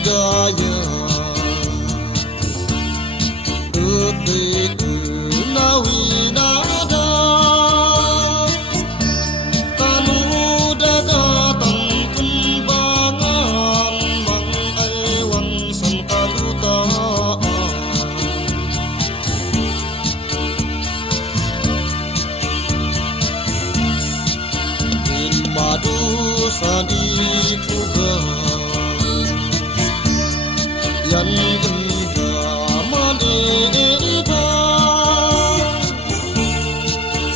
gaya Uti nawi nada Kanu dagatang kumbangan Mang aywan san kalutaan In madu sadi pugan Yan ganda maniba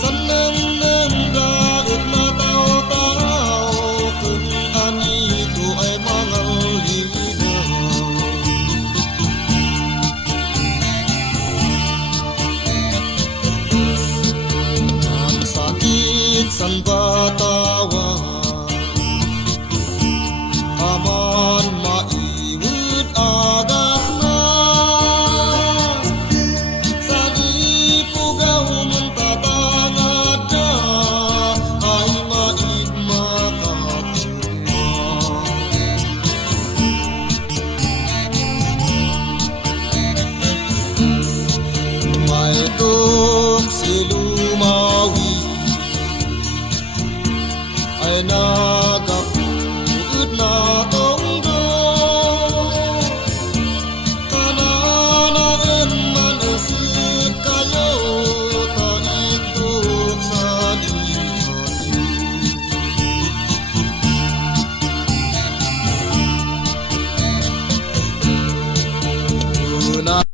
Sanang nanggaot na tao-tao Kung anito ay mangal hiba Ang sakit san batawan Aman maiwid agad na Sa di pugaw man tatangad ka Ay maig makapugma May tuk si lumawi Ay nagapuid na tonggo Kananaan man usit kayo Taiktok sa lihat